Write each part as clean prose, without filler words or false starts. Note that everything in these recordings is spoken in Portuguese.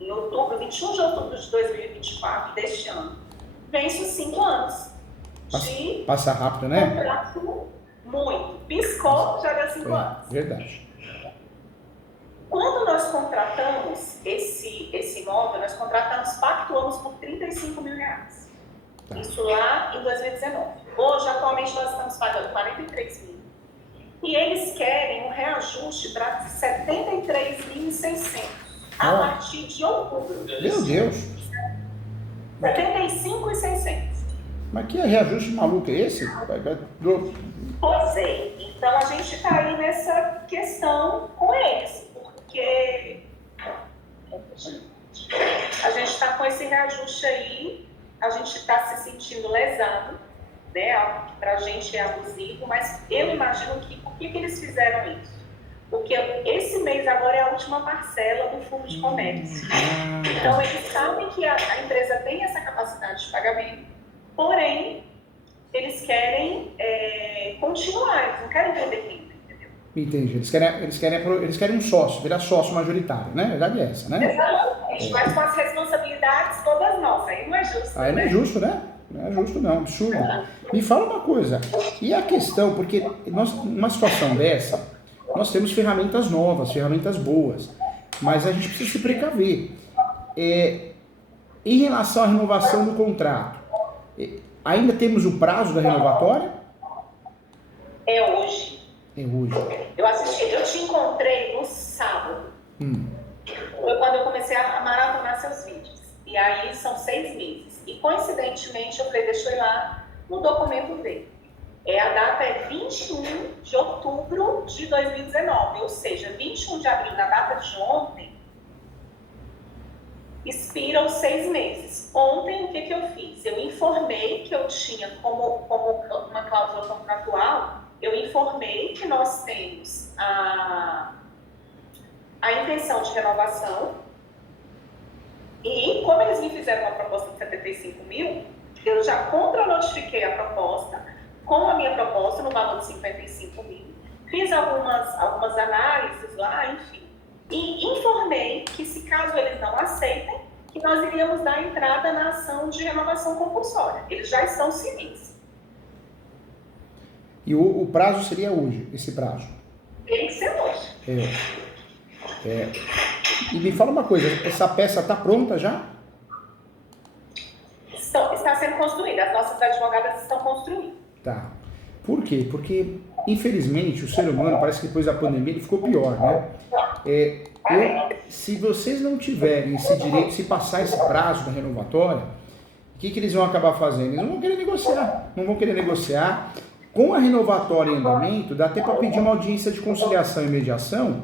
em outubro, 21 de outubro de 2024, deste ano, vence os 5 anos de Passa rápido, né? contrato muito. Piscou, já deu 5 anos. Verdade. Quando nós contratamos esse imóvel, nós pactuamos por R$35 mil. Tá. Isso lá em 2019. Hoje, atualmente, nós estamos pagando 43 mil. E eles querem um reajuste para 73.600 a partir de outubro. Meu Deus! 75.600. Mas que reajuste maluco é esse? Pois é. Então, a gente está aí nessa questão com eles, porque a gente está com esse reajuste aí, a gente está se sentindo lesado, né? Algo que para a gente é abusivo, mas eu imagino que por que eles fizeram isso? Porque esse mês agora é a última parcela do fundo de comércio. Então, eles sabem que a empresa tem essa capacidade de pagamento, porém, eles querem continuar, eles não querem perder renda, entendeu? Entendi. Eles querem um sócio, virar sócio majoritário, né? A verdade é essa, né? Exatamente. Mas com as responsabilidades todas nossas. Aí não é justo. Aí não é justo, né? Não é justo, não. Absurdo. Me fala uma coisa. E a questão, porque numa situação dessa, nós temos ferramentas novas, ferramentas boas, mas a gente precisa se precaver. Em relação à renovação do contrato, ainda temos o prazo da renovatória? É hoje. É hoje. Eu te encontrei no sábado. Foi quando eu comecei a maratonar seus vídeos. E aí são 6 meses. E coincidentemente eu falei, deixa eu ir lá no documento ver. A data é 21 de outubro de 2019. Ou seja, 21 de abril, na data de ontem, expiram 6 meses. Ontem, o que eu fiz? Eu informei que eu tinha como uma cláusula contratual, eu informei que nós temos a intenção de renovação e, como eles me fizeram uma proposta de 75 mil, eu já contra-notifiquei a proposta com a minha proposta no valor de 55 mil, fiz algumas análises lá, enfim, e informei que, se caso eles não aceitem, que nós iríamos dar entrada na ação de renovação compulsória. Eles já estão civis. E o prazo seria hoje, esse prazo? Tem que ser hoje. E me fala uma coisa, essa peça está pronta já? Está sendo construída, as nossas advogadas estão construindo. Tá. Por quê? Porque, infelizmente, o ser humano, parece que depois da pandemia, ele ficou pior, né? Se vocês não tiverem esse direito, se passar esse prazo da renovatória, o que eles vão acabar fazendo? Eles não vão querer negociar. Com a renovatória em andamento, dá até para pedir uma audiência de conciliação e mediação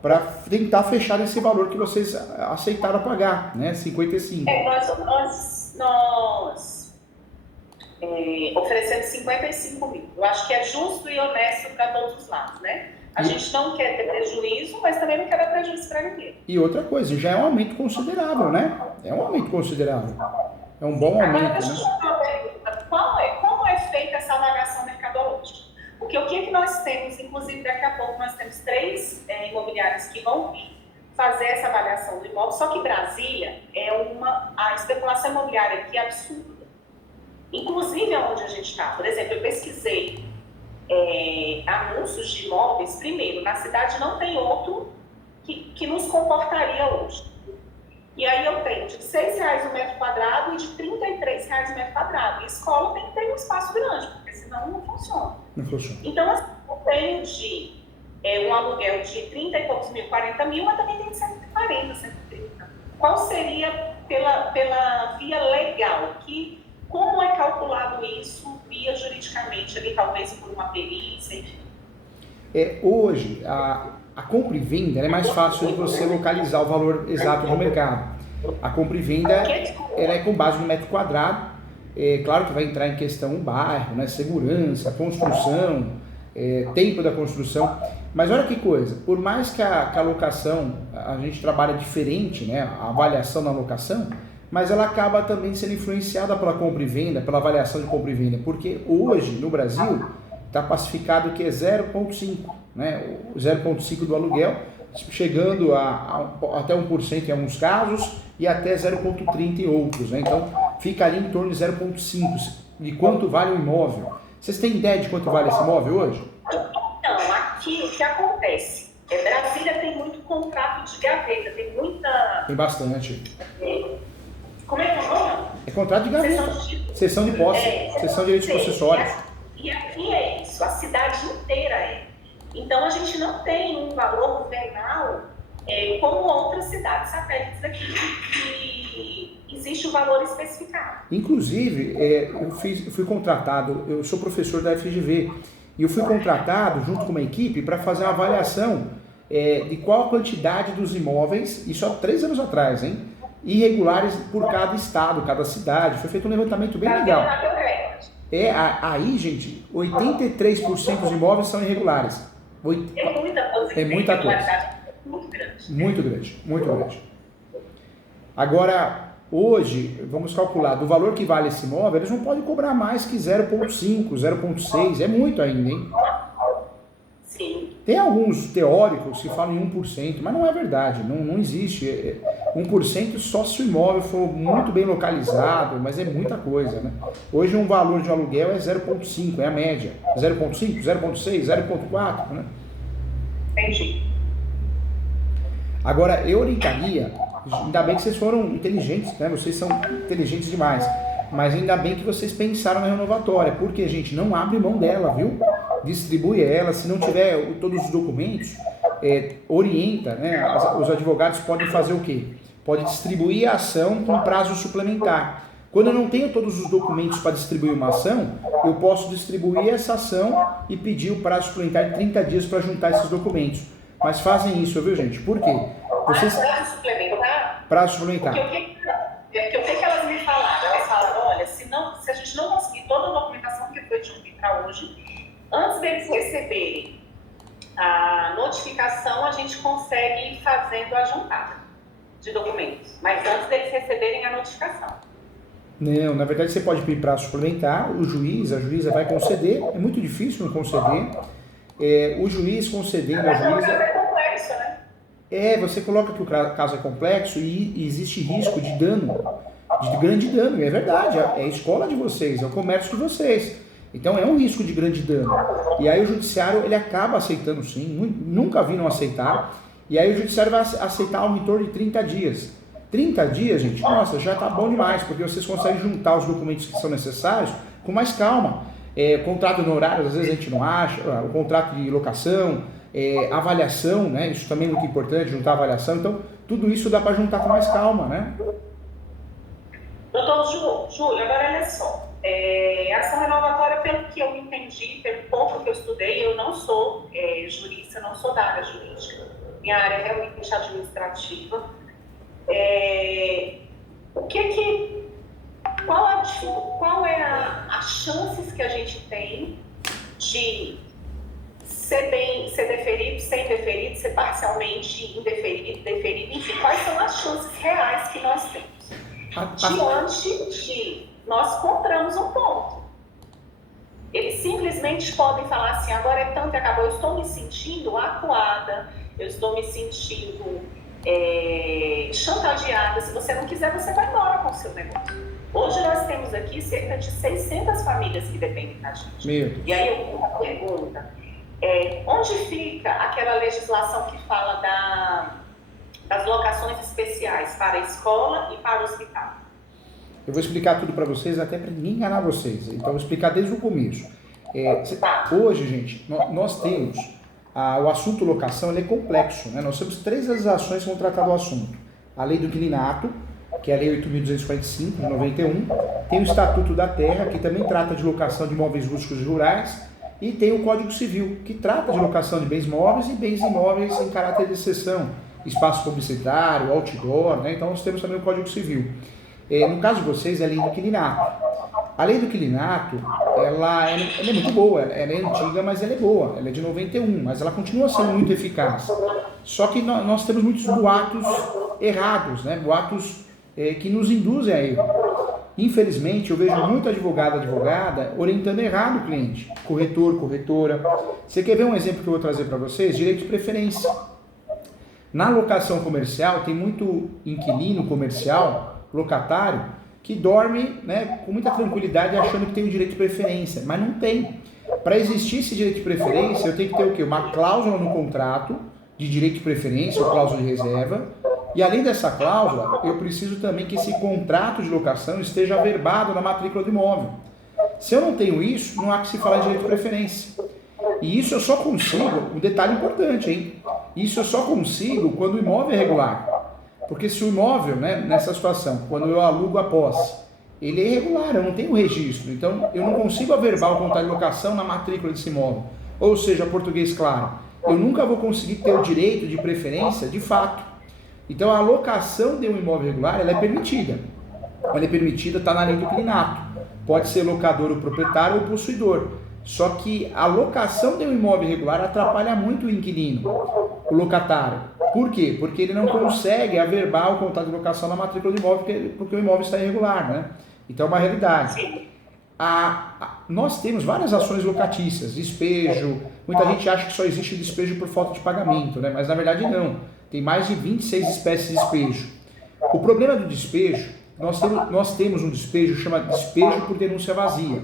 para tentar fechar esse valor que vocês aceitaram pagar, né? 55. Nós oferecemos 55 mil. Eu acho que é justo e honesto para todos os lados, né? A gente não quer ter prejuízo, mas também não quer dar prejuízo para ninguém. E outra coisa, já é um aumento considerável, né? É um aumento considerável. É um bom aumento, agora, deixa eu te fazer uma pergunta. Como é feita essa avaliação mercadológica? Porque o que nós temos, inclusive daqui a pouco nós temos 3 imobiliários que vão vir fazer essa avaliação do imóvel, só que Brasília a especulação imobiliária aqui é absurda. Inclusive onde a gente está. Por exemplo, eu pesquisei anúncios de imóveis. Primeiro, na cidade não tem outro que nos comportaria hoje. E aí eu tenho de R$6 o metro quadrado e de R$33 o metro quadrado. E escola tem que ter um espaço grande, porque senão não funciona. Não funciona. Então, assim, eu tenho um aluguel de 30 e poucos mil, 40 mil, mas também tem de 140, 130. Qual seria pela via legal? Como é calculado isso via juridicamente, ali, talvez por uma perícia, enfim? Hoje, a compra e venda é mais fácil de você localizar o valor exato do mercado. A compra e venda ela é com base no metro quadrado. Claro que vai entrar em questão o bairro, né, segurança, construção, tempo da construção. Mas olha que coisa, por mais que a locação, a gente trabalha diferente, né, a avaliação na locação, mas ela acaba também sendo influenciada pela compra e venda, pela avaliação de compra e venda, porque hoje no Brasil está pacificado que é 0,5, né? O 0,5 do aluguel chegando até 1% em alguns casos e até 0,30% em outros, né? Então fica ali em torno de 0,5% de quanto vale o imóvel. Vocês têm ideia de quanto vale esse imóvel hoje? Então, aqui o que acontece? Brasília tem muito contrato de gaveta, tem muita... Tem bastante. Como é que é o nome? É contrato de gaveta. Sessão de posse, sessão de direitos possessórios. E aqui é isso, a cidade inteira é. Então a gente não tem um valor venal como outras cidades satélites aqui, que existe o valor especificado. Inclusive, eu fui contratado, eu sou professor da FGV, e eu fui contratado junto com uma equipe para fazer uma avaliação de qual a quantidade dos imóveis, isso há 3 anos atrás, hein? Irregulares por cada estado, cada cidade. Foi feito um levantamento bem legal. Aí, gente, 83% dos imóveis são irregulares. É muita coisa. Muito grande. Muito grande, muito grande. Agora, hoje, vamos calcular, do valor que vale esse imóvel, eles não podem cobrar mais que 0,5, 0,6, é muito ainda, hein? Sim. Tem alguns teóricos que falam em 1%, mas não é verdade, não existe. 1% só se o imóvel for muito bem localizado, mas é muita coisa, né? Hoje um valor de um aluguel é 0,5, é a média. 0,5, 0,6, 0,4, né? Entendi. Agora, eu orientaria, ainda bem que vocês foram inteligentes, né? Vocês são inteligentes demais, mas ainda bem que vocês pensaram na renovatória, porque, gente, não abre mão dela, viu? Distribui ela, se não tiver todos os documentos, orienta, né? Os advogados podem fazer o quê? Pode distribuir a ação com prazo suplementar. Quando eu não tenho todos os documentos para distribuir uma ação, eu posso distribuir essa ação e pedir o prazo suplementar de 30 dias para juntar esses documentos. Mas fazem isso, viu, gente? Por quê? Vocês... Prazo suplementar? Prazo suplementar. Porque o que elas me falaram? Elas falaram, olha, se a gente não conseguir toda a documentação que foi de ontem para hoje, antes deles receberem a notificação, a gente consegue ir fazendo a juntada de documentos. Mas antes deles receberem a notificação. Não, na verdade você pode pedir prazo suplementar, a juíza vai conceder, é muito difícil não conceder. O juiz concedendo a juíza... O caso é complexo, né? Você coloca que o caso é complexo e existe risco de dano, de grande dano, e é verdade, é a escola de vocês, é o comércio de vocês. Então é um risco de grande dano. E aí o judiciário, ele acaba aceitando sim, nunca vi não aceitar, e aí o judiciário vai aceitar algo em torno de 30 dias. 30 dias, gente, nossa, já tá bom demais, porque vocês conseguem juntar os documentos que são necessários com mais calma. Contrato no horário, às vezes a gente não acha, o contrato de locação, avaliação, né? Isso também é muito importante, juntar a avaliação, então tudo isso dá para juntar com mais calma, né? Doutor Júlio, agora olha só, a ação renovatória, pelo que eu entendi, pelo pouco que eu estudei, eu não sou jurista, não sou da área jurídica, minha área é realmente administrativa. Qual é as chances que a gente tem de ser deferido, ser indeferido, ser parcialmente deferido, enfim, quais são as chances reais que nós temos? Diante de nós compramos um ponto. Eles simplesmente podem falar assim, agora é tanto e acabou, eu estou me sentindo acuada, eu estou me sentindo chantageada, se você não quiser, você vai embora com o seu negócio. Hoje nós temos aqui cerca de 600 famílias que dependem da gente. E aí eu pergunto, onde fica aquela legislação que fala das locações especiais para a escola e para o hospital? Eu vou explicar tudo para vocês, até para ninguém enganar vocês. Então eu vou explicar desde o começo. Hoje, gente, nós temos... o assunto locação, ele é complexo, né? Nós temos 3 legislações que vão tratar do assunto. A lei do inquilinato, que é a lei 8.245, de 91. Tem o Estatuto da Terra, que também trata de locação de imóveis rústicos e rurais. E tem o Código Civil, que trata de locação de bens móveis e bens imóveis em caráter de exceção. Espaço publicitário, outdoor, né? Então nós temos também o Código Civil. No caso de vocês, é a lei do inquilinato. A lei do inquilinato, ela é muito boa, ela é antiga, mas ela é boa, ela é de 91, mas ela continua sendo muito eficaz. Só que nós temos muitos boatos errados, né? Boatos que nos induzem a erro. Infelizmente, eu vejo muito advogada orientando errado o cliente, corretor, corretora. Você quer ver um exemplo que eu vou trazer para vocês? Direito de preferência. Na locação comercial, tem muito inquilino comercial, locatário, que dorme, né, com muita tranquilidade achando que tem o direito de preferência, mas não tem. Para existir esse direito de preferência, eu tenho que ter o quê? Uma cláusula no contrato de direito de preferência ou cláusula de reserva, e além dessa cláusula, eu preciso também que esse contrato de locação esteja averbado na matrícula do imóvel. Se eu não tenho isso, não há que se falar de direito de preferência. E isso eu só consigo, um detalhe importante, hein? Isso eu só consigo quando o imóvel é regular. Porque se o imóvel, né, nessa situação, quando eu alugo a posse, ele é irregular, eu não tenho registro. Então, eu não consigo averbar o contrato de locação na matrícula desse imóvel. Ou seja, português claro, eu nunca vou conseguir ter o direito de preferência de fato. Então, a locação de um imóvel regular, ela é permitida. Ela é permitida, está na lei do inquilinato. Pode ser locador ou proprietário ou possuidor. Só que a locação de um imóvel irregular atrapalha muito o inquilino, o locatário. Por quê? Porque ele não consegue averbar o contrato de locação na matrícula do imóvel, porque o imóvel está irregular, né? Então é uma realidade. Nós temos várias ações locatícias, despejo. Muita gente acha que só existe despejo por falta de pagamento, né? Mas na verdade não. Tem mais de 26 espécies de despejo. O problema do despejo, nós temos um despejo, chama despejo por denúncia vazia.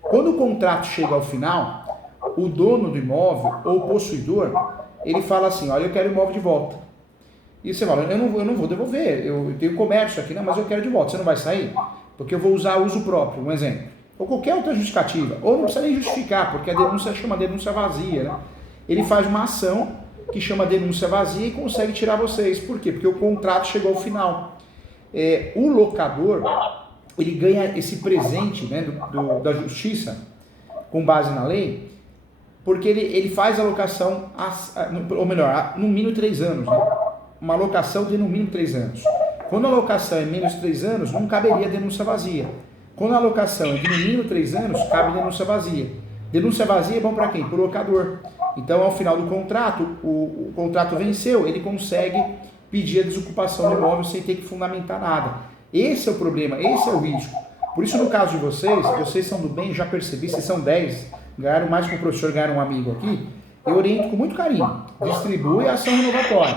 Quando o contrato chega ao final, o dono do imóvel ou o possuidor, ele fala assim, olha, eu quero o imóvel de volta. E você fala, eu não vou devolver, eu tenho comércio aqui, não, mas eu quero de volta. Você não vai sair? Porque eu vou usar uso próprio, um exemplo. Ou qualquer outra justificativa. Ou não precisa nem justificar, porque a denúncia chama denúncia vazia, né? Ele faz uma ação que chama denúncia vazia e consegue tirar vocês. Por quê? Porque o contrato chegou ao final. O locador, ele ganha esse presente, né, da justiça, com base na lei, porque ele faz a locação, ou melhor, no mínimo 3 anos. Né? Uma locação de no mínimo 3 anos. Quando a locação é menos de 3 anos, não caberia denúncia vazia. Quando a locação é de no mínimo 3 anos, cabe denúncia vazia. Denúncia vazia é bom para quem? Para o locador. Então, ao final do contrato, o contrato venceu, ele consegue pedir a desocupação do imóvel sem ter que fundamentar nada. Esse é o problema, esse é o risco. Por isso, no caso de vocês são do bem, já percebi, vocês são 10, ganharam mais que o professor, ganharam um amigo aqui, eu oriento com muito carinho, distribui a ação renovatória.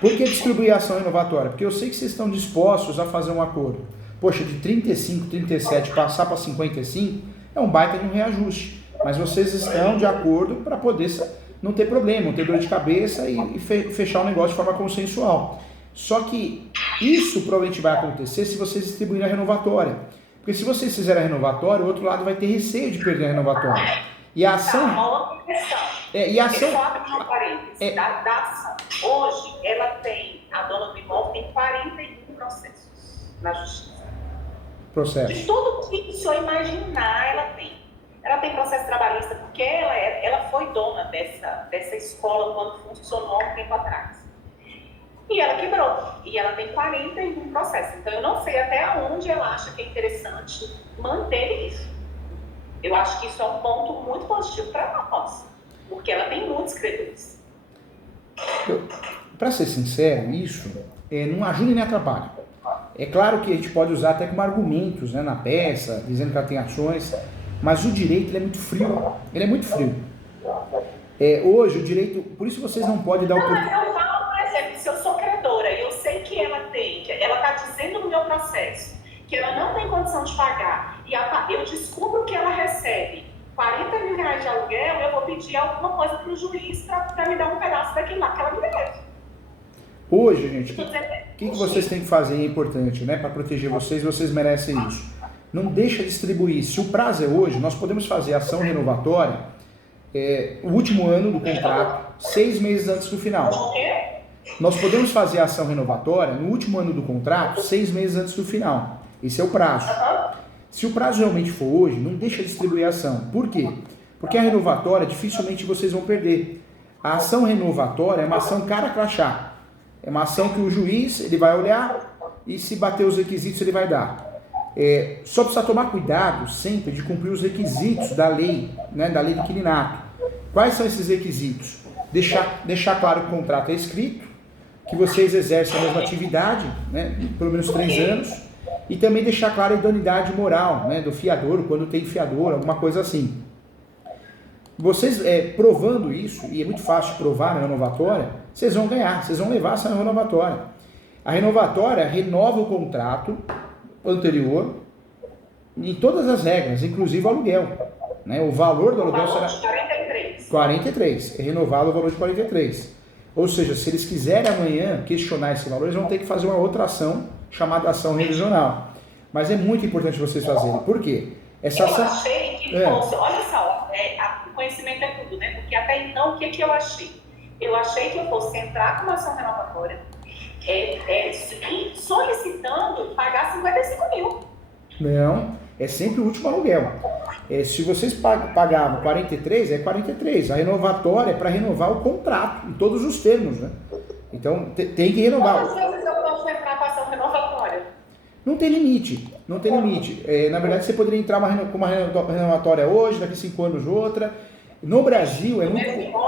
Por que distribuir a ação renovatória? Porque eu sei que vocês estão dispostos a fazer um acordo. Poxa, de 35, 37 passar para 55 é um baita de um reajuste, mas vocês estão de acordo para poder não ter problema, não ter dor de cabeça e fechar o negócio de forma consensual. Só que isso provavelmente vai acontecer se vocês distribuírem a renovatória. Porque se vocês fizerem a renovatória, o outro lado vai ter receio de perder a renovatória. E a ação... Uma outra questão. E a ação... Eu só abri um parênteses. Da ação. Hoje, ela tem, a dona do imóvel tem 41 processos na justiça. De tudo que o senhor imaginar, ela tem. Ela tem processo trabalhista porque ela foi dona dessa escola quando funcionou há um tempo atrás. E ela quebrou. E ela tem 41 processos. Então, eu não sei até onde ela acha que é interessante manter isso. Eu acho que isso é um ponto muito positivo para nós. Porque ela tem muitos credores. Para ser sincero, isso não ajuda e nem atrapalha. É claro que a gente pode usar até como argumentos, né, na peça, dizendo que ela tem ações, mas o direito ele é muito frio. Ele é muito frio. Hoje, o direito... Por isso vocês não podem dar oportunidade... Se eu sou credora e eu sei que ela está dizendo no meu processo que ela não tem condição de pagar e eu descubro que ela recebe 40 mil reais de aluguel, eu vou pedir alguma coisa para o juiz para me dar um pedaço daquilo lá que ela me deve. Hoje, gente, o que vocês têm que fazer é importante, né? Para proteger vocês merecem isso. Não deixa distribuir. Se o prazo é hoje, nós podemos fazer ação renovatória o último ano do contrato, 6 meses antes do final. Nós podemos fazer a ação renovatória no último ano do contrato, 6 meses antes do final. Esse é o prazo. Se o prazo realmente for hoje, não deixa distribuir a ação. Por quê? Porque a renovatória, dificilmente vocês vão perder. A ação renovatória é uma ação cara crachá. É uma ação que o juiz ele vai olhar e se bater os requisitos ele vai dar. Só precisa tomar cuidado sempre de cumprir os requisitos da lei, né, da lei do inquilinato. Quais são esses requisitos? Deixar claro que o contrato é escrito, que vocês exercem a mesma atividade, né, pelo menos 3 anos, e também deixar claro a idoneidade moral, né, do fiador, quando tem fiador, alguma coisa assim. Vocês provando isso, e é muito fácil provar na renovatória, vocês vão ganhar, vocês vão levar essa renovatória. A renovatória renova o contrato anterior em todas as regras, inclusive o aluguel. Né? O valor do aluguel será 43. É renovado o valor de 43. Ou seja, se eles quiserem amanhã questionar esse valor, eles vão ter que fazer uma outra ação, chamada ação revisional. Mas é muito importante vocês fazerem. Por quê? Essa ação... Eu achei que fosse... Olha só, o conhecimento é tudo, né? Porque até então, o que eu achei? Eu achei que eu fosse entrar com uma ação renovatória solicitando pagar 55 mil. Não, é sempre o último aluguel. Se vocês pagavam 43, é 43. A renovatória é para renovar o contrato, em todos os termos, né? Então, tem que renovar. Quantas vezes eu posso entrar com ação renovatória? Não tem limite, não tem limite. Na verdade, você poderia entrar com uma renovatória hoje, daqui a 5 anos outra. No Brasil é muito...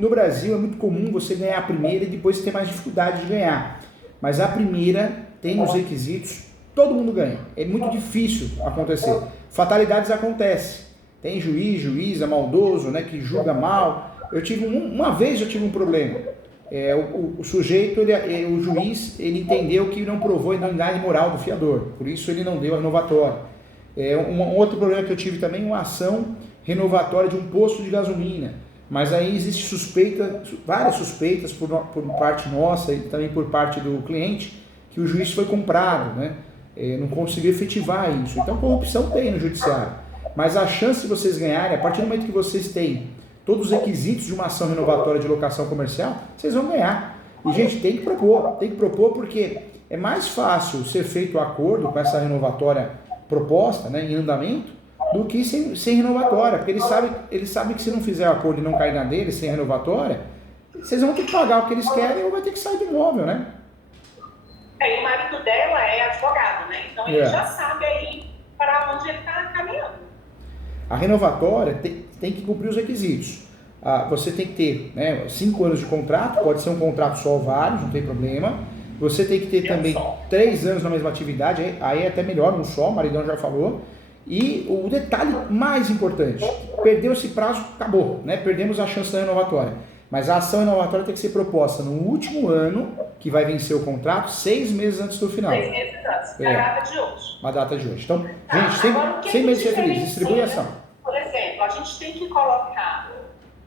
No Brasil é muito comum você ganhar a primeira e depois ter mais dificuldade de ganhar. Mas a primeira tem os requisitos, todo mundo ganha. É muito difícil acontecer. Fatalidades acontecem. Tem juíza maldoso, né, que julga mal. Uma vez eu tive um problema. O sujeito, o juiz, ele entendeu que não provou a idoneidade moral do fiador. Por isso ele não deu a renovatória. Um outro problema que eu tive também, uma ação renovatória de um posto de gasolina. Mas aí existe várias suspeitas por parte nossa e também por parte do cliente, que o juiz foi comprado, né? Não conseguiu efetivar isso. Então corrupção tem no judiciário. Mas a chance de vocês ganharem, a partir do momento que vocês têm todos os requisitos de uma ação renovatória de locação comercial, vocês vão ganhar. E gente, tem que propor porque é mais fácil ser feito o acordo com essa renovatória proposta, né, em andamento, do que sem renovatória, porque eles sabem que se não fizer o acordo e não cair na deles sem renovatória, vocês vão ter que pagar o que eles querem ou vai ter que sair do imóvel, né? E o marido dela é advogado, né? Então ele já sabe aí para onde ele está caminhando. A renovatória tem que cumprir os requisitos. Você tem que ter, né, 5 anos de contrato, pode ser um contrato só ou vários, não tem problema. Você tem que ter também 3 anos na mesma atividade, aí é até melhor, um só, o maridão já falou. E o detalhe mais importante, perdeu esse prazo, acabou, né? Perdemos a chance da renovatória. Mas a ação renovatória tem que ser proposta no último ano, que vai vencer o contrato, 6 meses antes do final. 6 meses antes, a data de hoje. A data de hoje. Então, gente, sem medo de ser feliz, distribui a ação. Por exemplo, a gente tem que colocar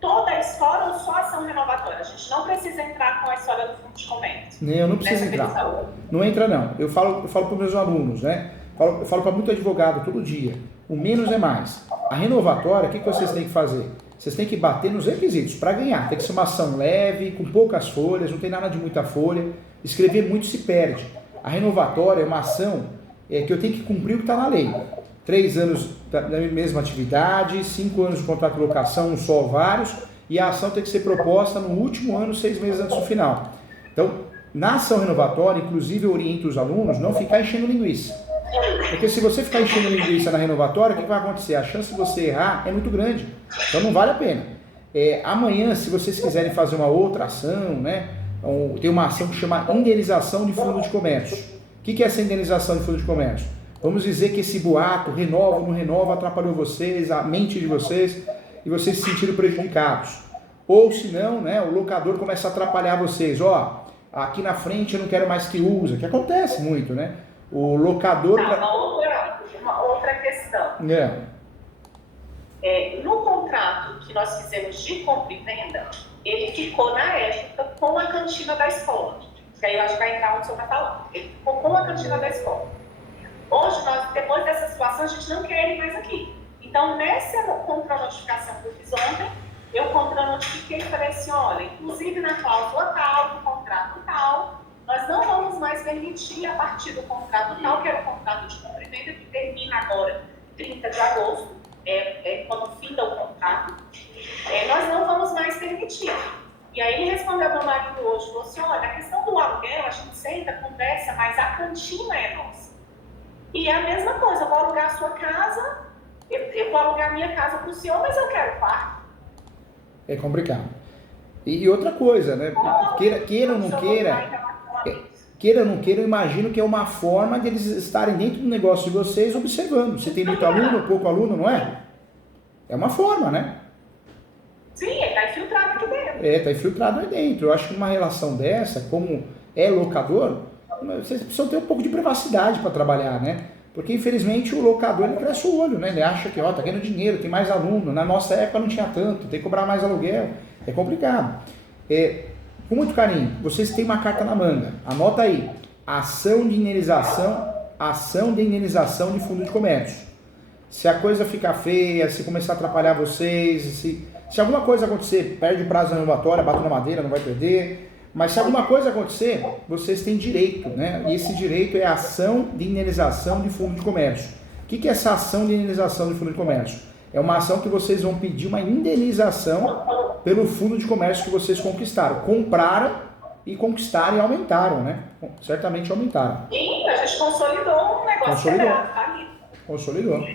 toda a história ou só a ação renovatória. A gente não precisa entrar com a história do fundo de comércio. Não precisa entrar. Não entra não. Eu falo para os meus alunos, né? Eu falo para muito advogado todo dia. O menos é mais. A renovatória, o que vocês têm que fazer? Vocês têm que bater nos requisitos para ganhar. Tem que ser uma ação leve, com poucas folhas, não tem nada de muita folha. Escrever muito se perde. A renovatória é uma ação que eu tenho que cumprir o que está na lei. 3 anos da mesma atividade, 5 anos de contrato de locação, um só ou vários, e a ação tem que ser proposta no último ano, 6 meses antes do final. Então, na ação renovatória, inclusive eu oriento os alunos não ficar enchendo linguiça. Porque se você ficar enchendo linguiça na renovatória, o que vai acontecer? A chance de você errar é muito grande. Então não vale a pena. Amanhã, se vocês quiserem fazer uma outra ação, né, tem uma ação que chama indenização de fundo de comércio. O que é essa indenização de fundo de comércio? Vamos dizer que esse boato, renova ou não renova, atrapalhou vocês, a mente de vocês, e vocês se sentiram prejudicados. Ou se não, né, o locador começa a atrapalhar vocês. Aqui na frente eu não quero mais que usa, que acontece muito, né? O locador... Uma outra questão. No contrato que nós fizemos de compra e venda, ele ficou na época com a cantina da escola. Que aí eu acho que vai entrar onde o senhor está falando. Ele ficou com a cantina da escola. Hoje, depois dessa situação, a gente não quer ele mais aqui. Então, nessa contranotificação que eu fiz ontem, eu contranotifiquei e falei assim, olha, inclusive na cláusula tal, do contrato tal, nós não vamos mais permitir, a partir do contrato tal, que era o contrato de compra e venda, que termina agora, 30 de agosto, quando finda o contrato, nós não vamos mais permitir. E aí ele respondeu ao meu marido hoje, falou assim, olha, a questão do aluguel, a gente senta, conversa, mas a cantina é nossa. E é a mesma coisa, eu vou alugar a sua casa, eu vou alugar a minha casa para o senhor, mas eu quero quarto. É complicado. E outra coisa, né? Queira ou não queira, eu imagino que é uma forma de eles estarem dentro do negócio de vocês observando. Se tem muito aluno ou pouco aluno, não é? É uma forma, né? Sim, ele está infiltrado aqui dentro. Está infiltrado aí dentro. Eu acho que numa relação dessa, como é locador, vocês precisam ter um pouco de privacidade para trabalhar, né? Porque, infelizmente, o locador, ele cresce o olho, né? Ele acha que, tá ganhando dinheiro, tem mais aluno. Na nossa época não tinha tanto, tem que cobrar mais aluguel. É complicado. Com muito carinho, vocês têm uma carta na manga. Anota aí. Ação de indenização de fundo de comércio. Se a coisa ficar feia, se começar a atrapalhar vocês, se alguma coisa acontecer, perde o prazo da renovatória, bate na madeira, não vai perder. Mas se alguma coisa acontecer, vocês têm direito, né? E esse direito é a ação de indenização de fundo de comércio. O que é essa ação de indenização de fundo de comércio? É uma ação que vocês vão pedir uma indenização pelo fundo de comércio que vocês conquistaram. Compraram e conquistaram e aumentaram, né? Certamente aumentaram. E a gente consolidou um negócio Consolidou.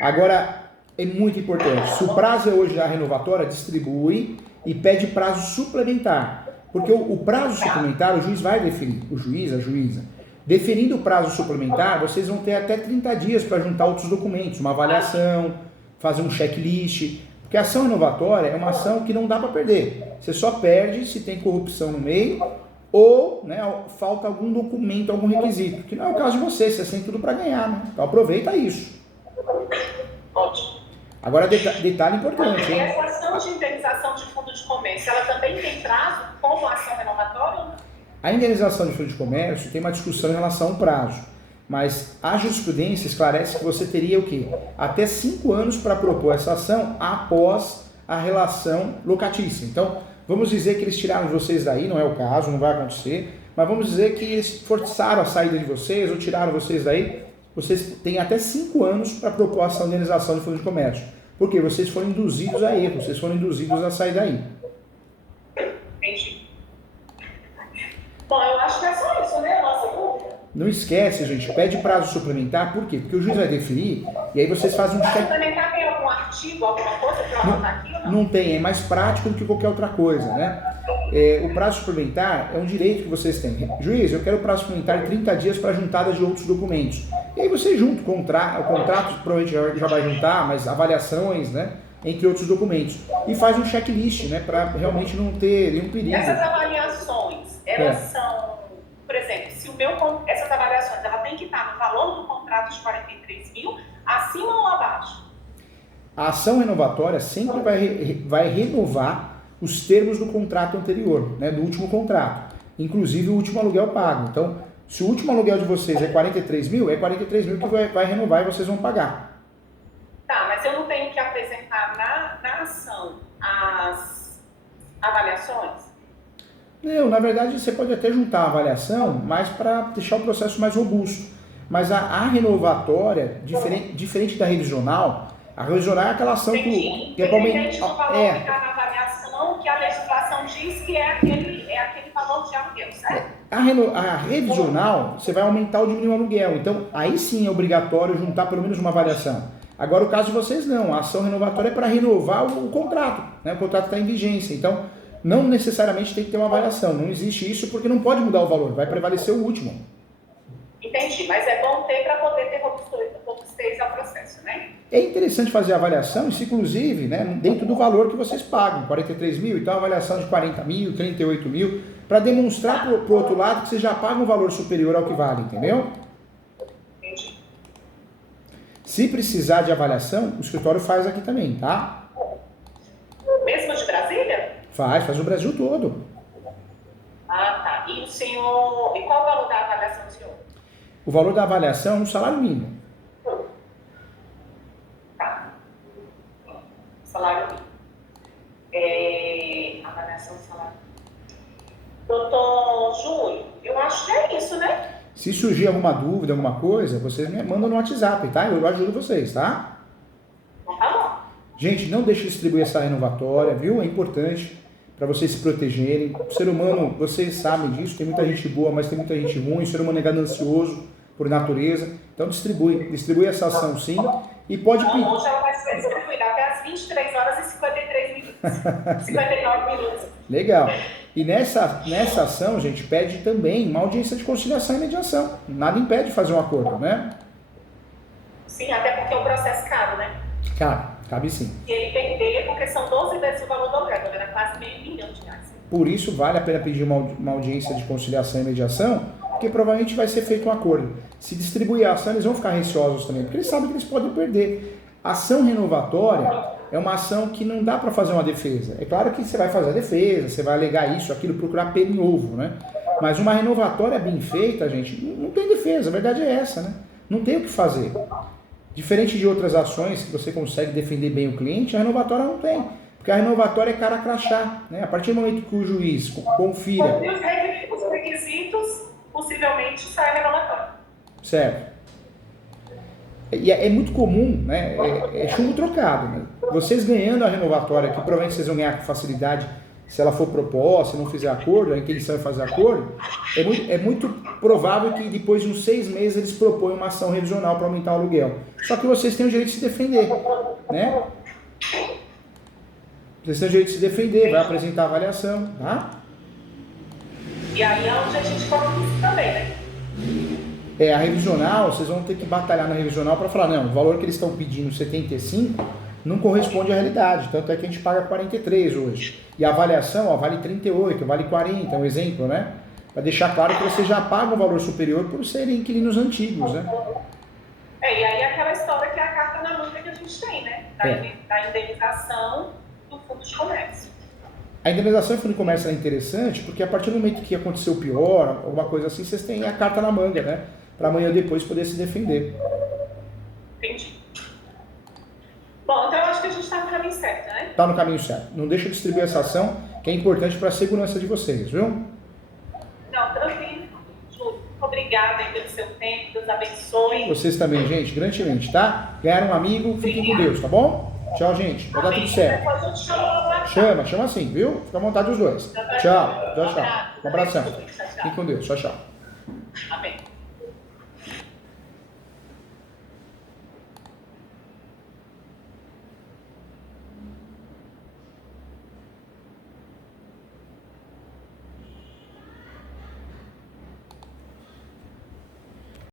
Agora, é muito importante. Se o prazo é hoje da renovatória, distribui e pede prazo suplementar. Porque o prazo suplementar, o juiz vai definir, o juiz, a juíza. Definindo o prazo suplementar, vocês vão ter até 30 dias para juntar outros documentos, uma avaliação, fazer um checklist. Porque a ação renovatória é uma ação que não dá para perder. Você só perde se tem corrupção no meio ou, né, falta algum documento, algum requisito. Que não é o caso de vocês têm tudo para ganhar, né? Então aproveita isso. Ótimo. Agora, detalhe importante, hein? Essa ação de indenização de fundo de comércio, ela também tem prazo como ação renovatória? A indenização de fundo de comércio tem uma discussão em relação ao prazo, mas a jurisprudência esclarece que você teria o quê? Até 5 anos para propor essa ação após a relação locatícia. Então, vamos dizer que eles tiraram vocês daí, não é o caso, não vai acontecer, mas vamos dizer que eles forçaram a saída de vocês ou tiraram vocês daí. Vocês têm até 5 anos para propor a ação de indenização de fundo de comércio. Porque vocês foram induzidos a erro, vocês foram induzidos a sair daí. Entendi. Bom, eu acho que é só isso, né? Nossa dúvida. Não esquece, gente, pede prazo suplementar, por quê? Porque o juiz vai definir e aí vocês fazem um check. Suplementar tem algum artigo, alguma coisa para eu anotar aqui ou não? Não tem, é mais prático do que qualquer outra coisa, né? O prazo suplementar é um direito que vocês têm. Juiz, eu quero o prazo suplementar de 30 dias para juntada de outros documentos. E aí você junta o contrato provavelmente já vai juntar, mas avaliações, né? Entre outros documentos. E faz um checklist, né? Para realmente não ter nenhum perigo. Essas avaliações, elas são, por exemplo, se essas avaliações, ela tem que estar no valor do contrato de 43 mil, acima ou abaixo? A ação renovatória sempre vai renovar os termos do contrato anterior, né, do último contrato, inclusive o último aluguel pago. Então, se o último aluguel de vocês é 43 mil, é 43 mil que vai renovar e vocês vão pagar. Tá, mas eu não tenho que apresentar na ação as avaliações? Não, na verdade você pode até juntar a avaliação, mas para deixar o processo mais robusto. Mas a renovatória, diferente da revisional, a revisional é aquela ação que é para aumentar. Que a legislação diz que é aquele valor de aluguel, certo? A revisional, você vai aumentar ou diminuir o aluguel. Então, aí sim é obrigatório juntar pelo menos uma avaliação. Agora, o caso de vocês não. A ação renovatória é para renovar o contrato. Né? O contrato está em vigência. Então, não necessariamente tem que ter uma avaliação. Não existe isso porque não pode mudar o valor. Vai prevalecer o último. Entendi, mas é bom ter para poder ter robustez ao processo, né? É interessante fazer a avaliação, isso inclusive, né, dentro do valor que vocês pagam, 43 mil, então a avaliação de 40 mil, 38 mil, para demonstrar para o outro lado que vocês já pagam um valor superior ao que vale, entendeu? Entendi. Se precisar de avaliação, o escritório faz aqui também, tá? Mesmo de Brasília? Faz o Brasil todo. Ah, tá. E o senhor, e qual o valor da avaliação do senhor? O valor da avaliação é um salário mínimo. Tá. Salário mínimo. Avaliação do salário mínimo. Doutor Júlio, eu acho que é isso, né? Se surgir alguma dúvida, alguma coisa, vocês me mandam no WhatsApp, tá? Eu ajudo vocês, tá? Então tá bom. Gente, não deixe de distribuir essa renovatória, viu? É importante para vocês se protegerem. O ser humano, vocês sabem disso, tem muita gente boa, mas tem muita gente ruim. O ser humano é ganancioso por natureza. Então distribui essa ação sim. E pode pedir. Hoje ela vai ser distribuída até às 23 horas e 53 minutos. 59 minutos. Legal. E nessa ação, gente, pede também uma audiência de conciliação e mediação. Nada impede de fazer um acordo, né? Sim, até porque é um processo caro, né? Cara, Cabe sim. Se ele perder, porque são 12 vezes o valor do aluguel, era quase R$500 mil. Por isso, vale a pena pedir uma audiência de conciliação e mediação, porque provavelmente vai ser feito um acordo. Se distribuir a ação, eles vão ficar receosos também, porque eles sabem que eles podem perder. Ação renovatória é uma ação que não dá para fazer uma defesa. É claro que você vai fazer a defesa, você vai alegar isso, aquilo, procurar pelo novo, né? Mas uma renovatória bem feita, gente, não tem defesa, a verdade é essa, né? Não tem o que fazer. Diferente de outras ações que você consegue defender bem o cliente, a renovatória não tem. Porque a renovatória é cara crachá, né? A partir do momento que o juiz confira... Os requisitos, possivelmente, sai renovatória. Certo. E é muito comum, né? É chumbo trocado, né? Vocês ganhando a renovatória, que provavelmente vocês vão ganhar com facilidade se ela for proposta, se não fizer acordo, a intenção é fazer acordo, é muito provável que depois de uns 6 meses eles proponham uma ação revisional para aumentar o aluguel. Só que vocês têm o direito de se defender, né? Vocês têm o direito de se defender, vai apresentar a avaliação, tá? E aí é onde a gente coloca isso também, né? A revisional, vocês vão ter que batalhar na revisional para falar, não, o valor que eles estão pedindo, 75, não corresponde à realidade, tanto é que a gente paga 43 hoje. E a avaliação, vale 38, vale 40, é um exemplo, né? Para deixar claro que vocês já pagam um valor superior por serem inquilinos antigos, né? E aí aquela história que é a carta na manga que a gente tem, né? Da indenização do fundo de comércio. A indenização em fundo de comércio é interessante porque a partir do momento que aconteceu pior, alguma coisa assim, vocês têm a carta na manga, né? Para amanhã ou depois poder se defender. Entendi. Bom, então eu acho que a gente está no caminho certo, né? Está no caminho certo. Não deixa de distribuir essa ação, que é importante para a segurança de vocês, viu? Não, tranquilo. Júlio, obrigada aí pelo seu tempo, Deus abençoe. Vocês também, gente, grandemente, tá? Ganharam um amigo, fiquem com Deus, tá bom? Tchau, gente. Vai dar tudo certo. Chama assim, viu? Fica à vontade os dois. Tchau. Um abração. Fiquem com Deus. Tchau. Amém.